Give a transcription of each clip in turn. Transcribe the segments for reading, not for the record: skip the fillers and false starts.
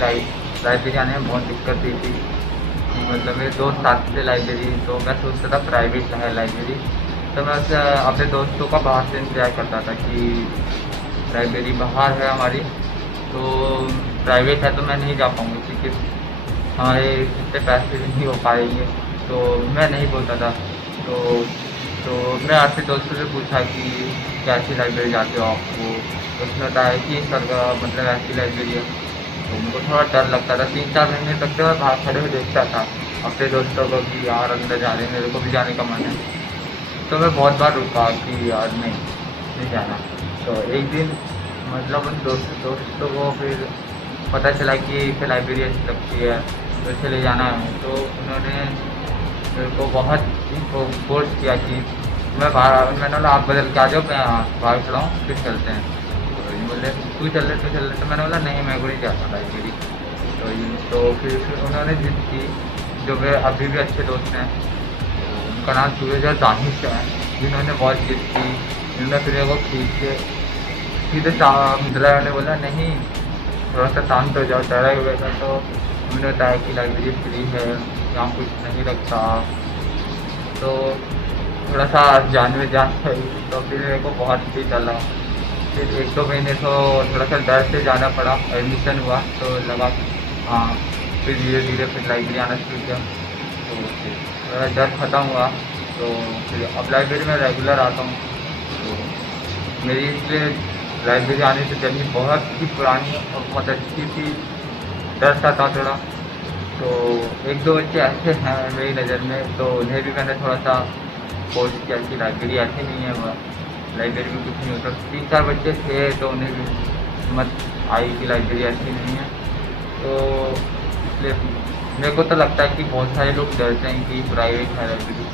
Library आने में बहुत दिक्कत हुई थी कि मतलब मेरे दोस्त आते थे लाइब्रेरी, तो मैं सोचता था प्राइवेट है लाइब्रेरी, तो मैं उससे अपने दोस्तों का बाहर से इंतजार करता था कि लाइब्रेरी बाहर है हमारी, तो प्राइवेट है तो मैं नहीं जा पाऊँगी क्योंकि हमारे इतने पैसे भी नहीं हो पाएंगे, तो मैं नहीं बोलता था। तो तो मैं आपके दोस्तों से पूछा कि कैसी लाइब्रेरी जाते हो आप, तो उसने बताया कि मतलब ऐसी लाइब्रेरी है। तो उनको थोड़ा डर लगता था, 3-4 महीने तक तो मैं बाहर खड़े हुए देखता था अपने दोस्तों को कि यार अंदर जा रहे हैं, मेरे को भी जाने का मन है। तो मैं बहुत बार रुका कि यार नहीं जाना। तो एक दिन मतलब उन दोस्तों को फिर पता चला कि फिर लाइब्रेरी अच्छी लगती है तो चले जाना है, तो उन्होंने मेरे को बहुत फोर्स किया कि मैंने बोला आप बदल के आ जाओ, मैं बाहर खड़ा हूँ फिर चलते हैं। तो ये बोले तू चल ले, तो मैंने बोला नहीं मैं को नहीं जाता लाइब्रेरी। तो फिर उन्होंने जिद की, जो मेरे अभी भी अच्छे दोस्त हैं, उनका नाम सूरज और दानिश है, जिन्होंने बहुत जिद की। उन्होंने फिर मेरे को खींच के सीधे उन्होंने बोला नहीं थोड़ा सा शांत हो जाओ, डरा हुआ था। तो उन्होंने बताया कि लाइब्रेरी फ्री है, यहाँ कुछ नहीं रखता, तो थोड़ा सा जान में जान आई। तो फिर मेरे को बहुत ही चला, फिर 1-2 महीने तो थोड़ा सा डर से जाना पड़ा। एडमिशन हुआ तो लगा हाँ, फिर धीरे धीरे फिर लाइब्रेरी आना शुरू किया, तो फिर थोड़ा डर ख़त्म हुआ। तो फिर अब लाइब्रेरी में रेगुलर आता हूँ। तो मेरी इसलिए लाइब्रेरी आने से जर्नी बहुत ही पुरानी और बहुत अच्छी थी। डर सा था थोड़ा, तो 1-2 बच्चे ऐसे हैं मेरी नज़र में, तो उन्हें भी मैंने थोड़ा सा फोर्स किया कि लाइब्रेरी ऐसी नहीं है, वह लाइब्रेरी में कुछ नहीं होता। 3-4 बच्चे थे तो उन्हें भी हिम्मत आई कि लाइब्रेरी ऐसी नहीं है। तो इसलिए मेरे को तो लगता है कि बहुत सारे लोग डरते हैं कि प्राइवेट है लाइब्रेरी,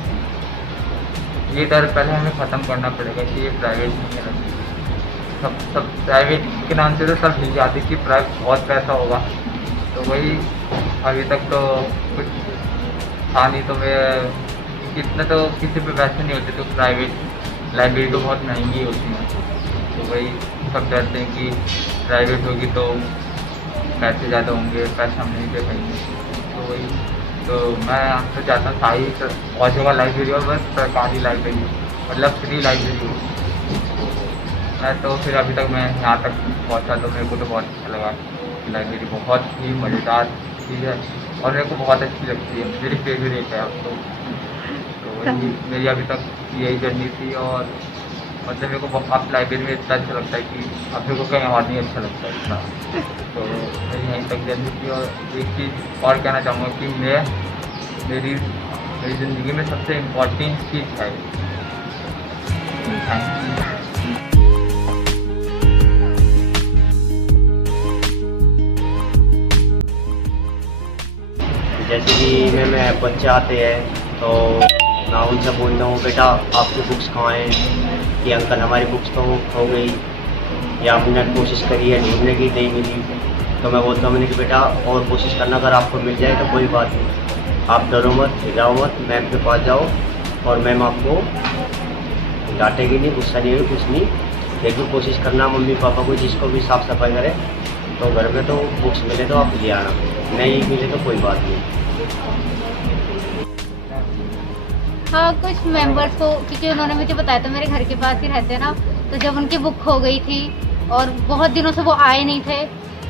ये डर पहले हमें ख़त्म करना पड़ेगा कि ये प्राइवेट नहीं है लाइब्रेरी। सब प्राइवेट के नाम से तो सब हिल जाते कि प्राइवेट बहुत पैसा होगा, तो वही अभी तक तो कुछ था नहीं। तो मैं कितने तो किसी पे पैसे नहीं होते, तो प्राइवेट लाइब्रेरी तो बहुत महंगी होती है, तो वही सब डरते हैं कि प्राइवेट होगी तो पैसे ज़्यादा होंगे, पैसा हम नहीं दे पाएंगे। तो वही, तो मैं तो चाहता हूँ सारी और जगह लाइब्रेरी और बस सरकारी लाइब्रेरी मतलब फ्री लाइब्रेरी हो। मैं तो फिर अभी तक मैं यहाँ तक पहुँचा, तो मेरे को तो बहुत अच्छा लगा कि लाइब्रेरी बहुत ही मज़ेदार चीज़ है और मेरे को बहुत अच्छी लगती है, मेरी फेवरेट है अब तो वही मेरी अभी तक यही जर्नी थी। और मतलब मेरे को अब लाइब्रेरी में इतना अच्छा लगता है कि अब मेरे को कहीं और नहीं अच्छा लगता इतना। तो मेरी यहीं तक जर्नी थी। और एक चीज़ और कहना चाहूँगा कि मेरी मेरी ज़िंदगी में सबसे इम्पोर्टेंट चीज़ है। Thank you. जैसे कि मैं बच्चे आते हैं तो मैं उनसे बोलता हूँ बेटा आपकी बुक्स कहाँ हैं, कि अंकल हमारी बुक्स तो खो गई या हमने कोशिश करी है ढूंढने की नहीं मिली। तो मैं बोलता हूँ मैंने कि बेटा और कोशिश करना, अगर आपको मिल जाए तो कोई बात नहीं, आप डरो मत, हिलाओ मत, मैम के पास जाओ और मैम आपको डांटेगी नहीं, गुस्सा नहीं होगी, कुछ नहीं, लेकिन कोशिश करना मम्मी पापा को जिसको भी साफ़ सफाई करे तो घर में तो बुक्स मिले तो आप ले आना, नहीं मिले तो कोई बात नहीं। हाँ, कुछ मेंबर्स को, क्योंकि उन्होंने मुझे बताया था मेरे घर के पास ही रहते हैं ना, तो जब उनकी बुक खो गई थी और बहुत दिनों से वो आए नहीं थे,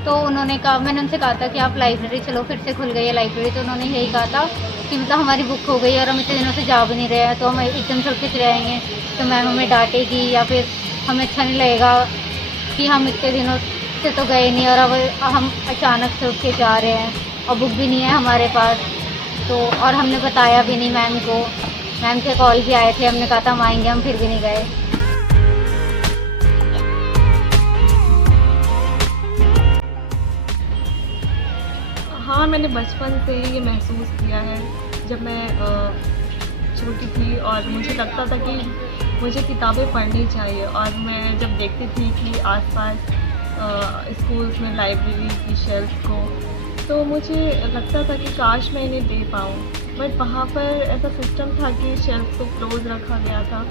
तो उन्होंने कहा, मैंने उनसे कहा था कि आप लाइब्रेरी चलो, फिर से खुल गई है लाइब्रेरी। तो उन्होंने यही कहा था कि मतलब हमारी बुक खो गई और हम इतने दिनों से जा भी नहीं रहे हैं, तो हम एकदम छोड़ के चले आएंगे तो मैम हमें डांटेगी या फिर हमें अच्छा नहीं लगेगा कि हम इतने दिनों से तो गए नहीं और अब हम अचानक से उठ के जा रहे हैं और बुक भी नहीं है हमारे पास। तो और हमने बताया भी नहीं मैम को, मैम के कॉल भी आए थे, हमने कहा था हम आएंगे, हम फिर भी नहीं गए। हाँ, मैंने बचपन से ये महसूस किया है। जब मैं छोटी थी और मुझे लगता था कि मुझे किताबें पढ़नी चाहिए, और मैं जब देखती थी कि आसपास स्कूल्स में लाइब्रेरी की शेल्फ को, तो मुझे लगता था कि काश मैं इन्हें दे पाऊँ, बट वहाँ पर ऐसा सिस्टम था कि शेल्फ को क्लोज़ रखा गया था।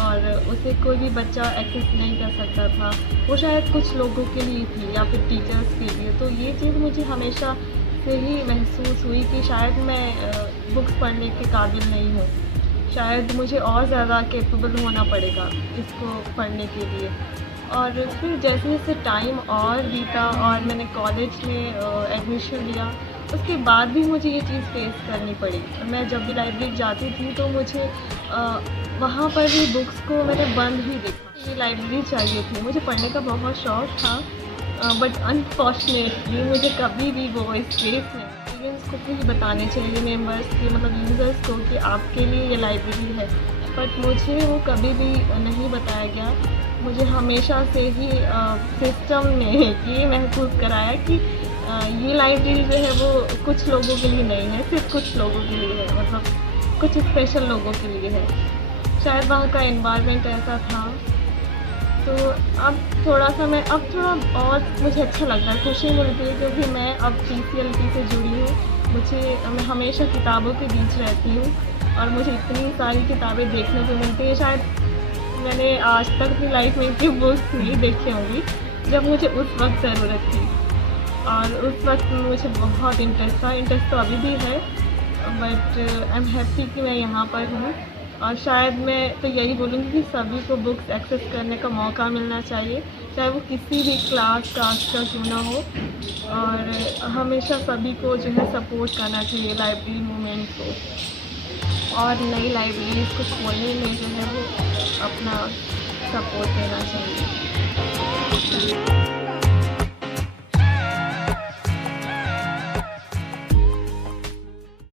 और उसे कोई भी बच्चा एक्सेस नहीं कर सकता था। वो शायद कुछ लोगों के लिए थी या फिर टीचर्स के लिए। तो ये चीज़ मुझे हमेशा से ही महसूस हुई कि शायद मैं बुक्स पढ़ने के काबिल नहीं हूँ। शायद मुझे और ज़्यादा कैपेबल होना पड़ेगा इसको पढ़ने के लिए। और फिर जैसे जैसे टाइम और बीता और मैंने कॉलेज में एडमिशन लिया, उसके बाद भी मुझे ये चीज़ फेस करनी पड़ी। मैं जब भी लाइब्रेरी जाती थी तो मुझे वहाँ पर भी बुक्स को मैंने बंद ही देखा। ये लाइब्रेरी चाहिए थी, मुझे पढ़ने का बहुत शौक़ था, बट अनफॉर्चुनेटली मुझे कभी भी वो स्पेस नहीं। पेरेंट्स को भी बताने चाहिए मेंबर्स के, मतलब यूज़र्स को, कि आपके लिए ये लाइब्रेरी है, बट मुझे वो कभी भी नहीं बताया गया। मुझे हमेशा से ही सिस्टम ने ये महसूस कराया कि ये लाइब्रेरी जो है वो कुछ लोगों के लिए नहीं है, सिर्फ कुछ लोगों के लिए है, मतलब कुछ स्पेशल लोगों के लिए है। शायद वहाँ का एनवायरनमेंट ऐसा था। तो अब थोड़ा और मुझे अच्छा लगता है, खुशी मिलती है, क्योंकि मैं अब PCLT से जुड़ी हूँ। मैं हमेशा किताबों के बीच रहती हूँ और मुझे इतनी सारी किताबें देखने को मिलती है। शायद मैंने आज तक अपनी लाइफ में इतनी बुक्स नहीं देखी होंगी जब मुझे उस वक्त ज़रूरत थी। और उस वक्त मुझे बहुत इंटरेस्ट था, इंटरेस्ट तो अभी भी है, बट आई एम हैप्पी कि मैं यहाँ पर हूँ। और शायद मैं तो यही बोलूँगी कि सभी को बुक्स एक्सेस करने का मौका मिलना चाहिए, चाहे वो किसी भी क्लास कास्ट का क्यों ना हो। और हमेशा सभी को जो है सपोर्ट करना चाहिए लाइब्रेरी मूवमेंट को, और नई लाइब्रेरीज़ को खोलने में जो है वो अपना सपोर्ट देना चाहिए।